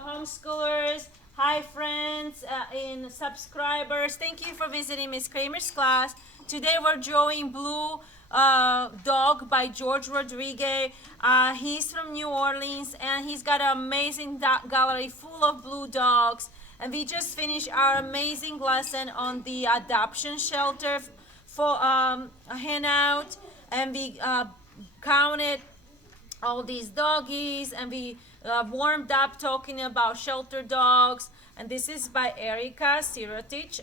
homeschoolers. Hi, friends and subscribers. Thank you for visiting Miss Kramer's class. Today we're drawing Blue Dog by George Rodrigue. He's from New Orleans and he's got an amazing gallery full of blue dogs. And we just finished our amazing lesson on the adoption shelter for a handout. And we counted all these doggies, and we warmed up talking about shelter dogs. And this is by Erica Sirotich,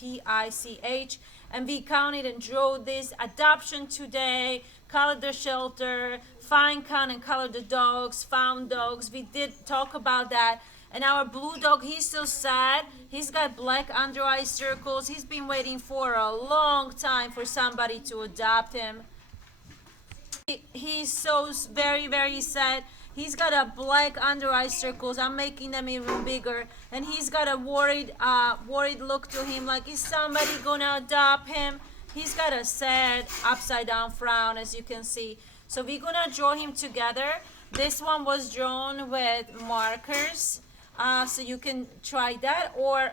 Sirotich. And we counted and drew this adoption today, color the shelter, find, count, and color the dogs, found dogs. We did talk about that. And our blue dog, he's so sad. He's got black under eye circles. He's been waiting for a long time for somebody to adopt him. He's so very sad. He's got a black under eye circles. I'm making them even bigger, and he's got a worried look to him, like, is somebody gonna adopt him? He's got a sad upside down frown, as you can see. So we're gonna draw him together. This one was drawn with markers, so you can try that,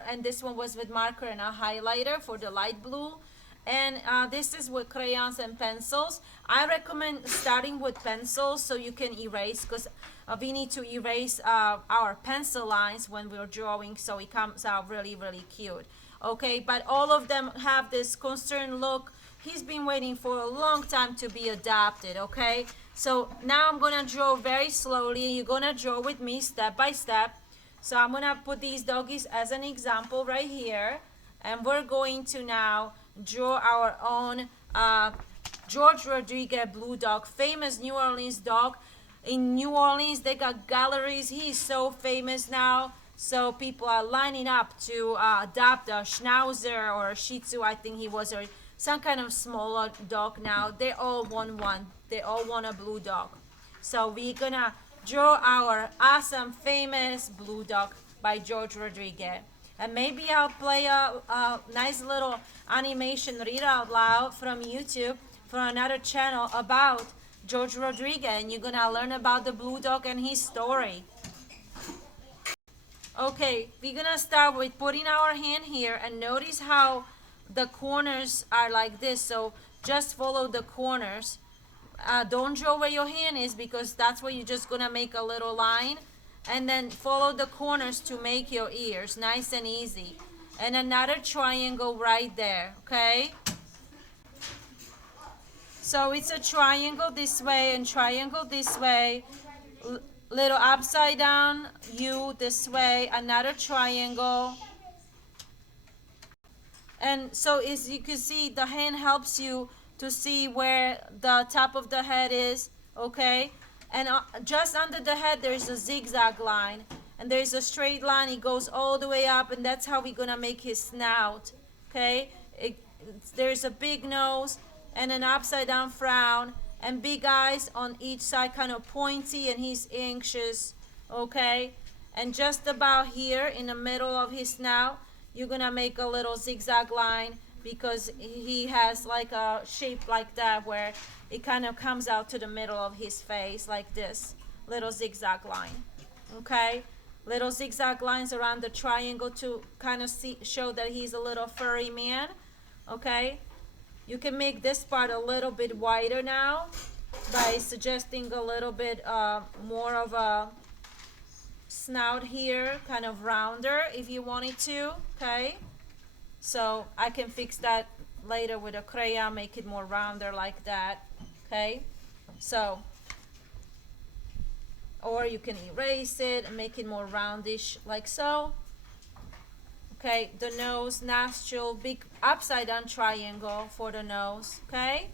and this one was with marker and a highlighter for the light blue. And this is with crayons and pencils. I recommend starting with pencils so you can erase, because we need to erase our pencil lines when we're drawing, so it comes out really cute. Okay, but all of them have this concerned look. He's been waiting for a long time to be adopted. Okay, so now I'm gonna draw very slowly. You're gonna draw with me step by step. So I'm gonna put these doggies as an example right here, and we're going to now draw our own George Rodrigue blue dog, famous New Orleans dog. In New Orleans, they got galleries. He's so famous now, so people are lining up to adopt a Schnauzer or a Shih Tzu, I think he was, or some kind of smaller dog now. They all want one. They all want a blue dog. So we're gonna draw our awesome, famous blue dog by George Rodrigue. And maybe I'll play a nice little animation, read out loud from YouTube for another channel about George Rodrigue, and you're gonna learn about the blue dog and his story. Okay, we're gonna start with putting our hand here, and notice how the corners are like this. So just follow the corners. Don't draw where your hand is, because that's where you're just gonna make a little line. And then follow the corners to make your ears, nice and easy. And another triangle right there, okay? So it's a triangle this way and triangle this way, little upside down U this way, another triangle. And so as you can see, the hand helps you to see where the top of the head is, okay? And just under the head there is a zigzag line, and there is a straight line. It goes all the way up, and that's how we're gonna make his snout. Okay, there's a big nose and an upside down frown and big eyes on each side, kind of pointy, and he's anxious. Okay, and just about here in the middle of his snout, you're gonna make a little zigzag line, because he has like a shape like that where it kind of comes out to the middle of his face like this, little zigzag line. Okay, little zigzag lines around the triangle to kind of show that he's a little furry man. Okay, you can make this part a little bit wider now by suggesting a little bit more of a snout here, kind of rounder if you wanted to. Okay, so I can fix that later with a crayon, make it more rounder like that. Okay, so, or you can erase it and make it more roundish like so. Okay, the nose, nostril, big upside down triangle for the nose. Okay,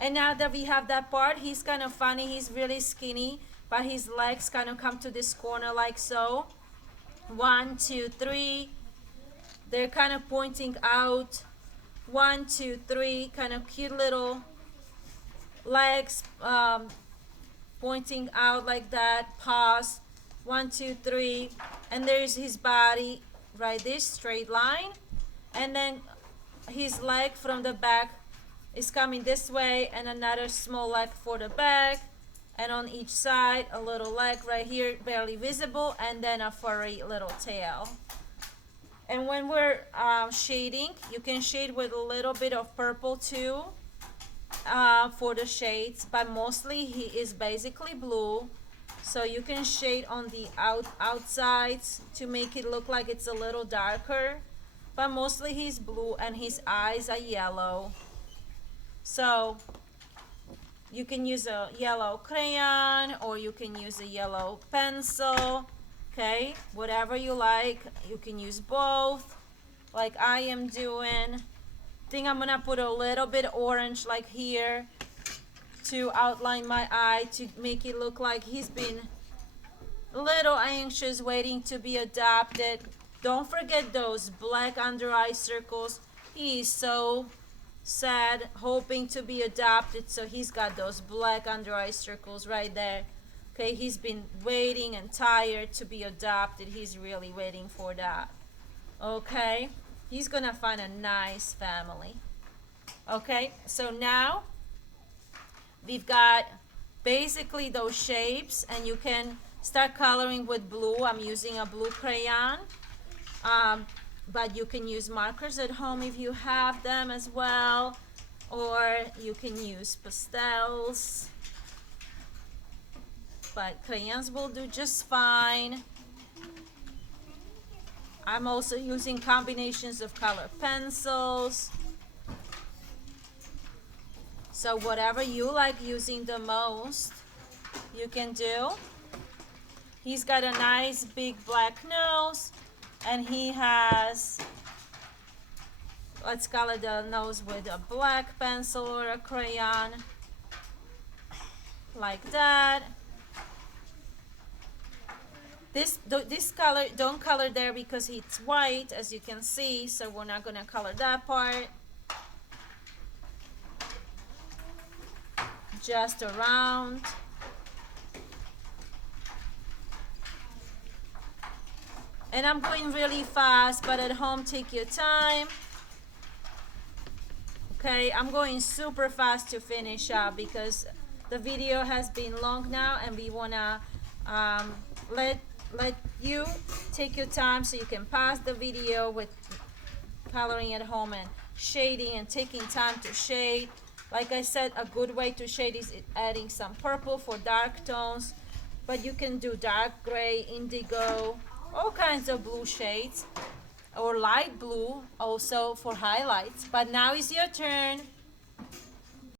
and now that we have that part, he's kind of funny. He's really skinny, but his legs kind of come to this corner like so. 1, 2, 3. They're kind of pointing out. 1, 2, 3. Kind of cute little legs pointing out like that. Paws. 1, 2, 3. And there's his body right this straight line. And then his leg from the back is coming this way, and another small leg for the back. and on each side a little leg right here, barely visible, and then a furry little tail. And when we're shading, you can shade with a little bit of purple too, for the shades, but mostly he is basically blue. So you can shade on the outsides to make it look like it's a little darker, but mostly he's blue and his eyes are yellow. So you can use a yellow crayon or you can use a yellow pencil, okay? Whatever you like. You can use both, like I am doing. I think I'm gonna put a little bit orange like here to outline my eye to make it look like he's been a little anxious waiting to be adopted. Don't forget those black under eye circles. He is so sad, hoping to be adopted, so he's got those black under eye circles right there. Okay, he's been waiting and tired to be adopted. He's really waiting for that. Okay, he's gonna find a nice family. Okay, so now we've got basically those shapes, and you can start coloring with blue. I'm using a blue crayon, but you can use markers at home if you have them as well, or you can use pastels, but crayons will do just fine. I'm also using combinations of color pencils. So whatever you like using the most, you can do. He's got a nice big black nose, and he has, let's color the nose with a black pencil or a crayon, like that. This color, don't color there because it's white, as you can see, so we're not gonna color that part. Just around. And I'm going really fast, but at home take your time. Okay, I'm going super fast to finish up because the video has been long now, and we wanna let you take your time so you can pause the video with coloring at home and shading and taking time to shade. Like I said, a good way to shade is adding some purple for dark tones, but you can do dark gray, indigo, all kinds of blue shades, or light blue also for highlights. But now is your turn.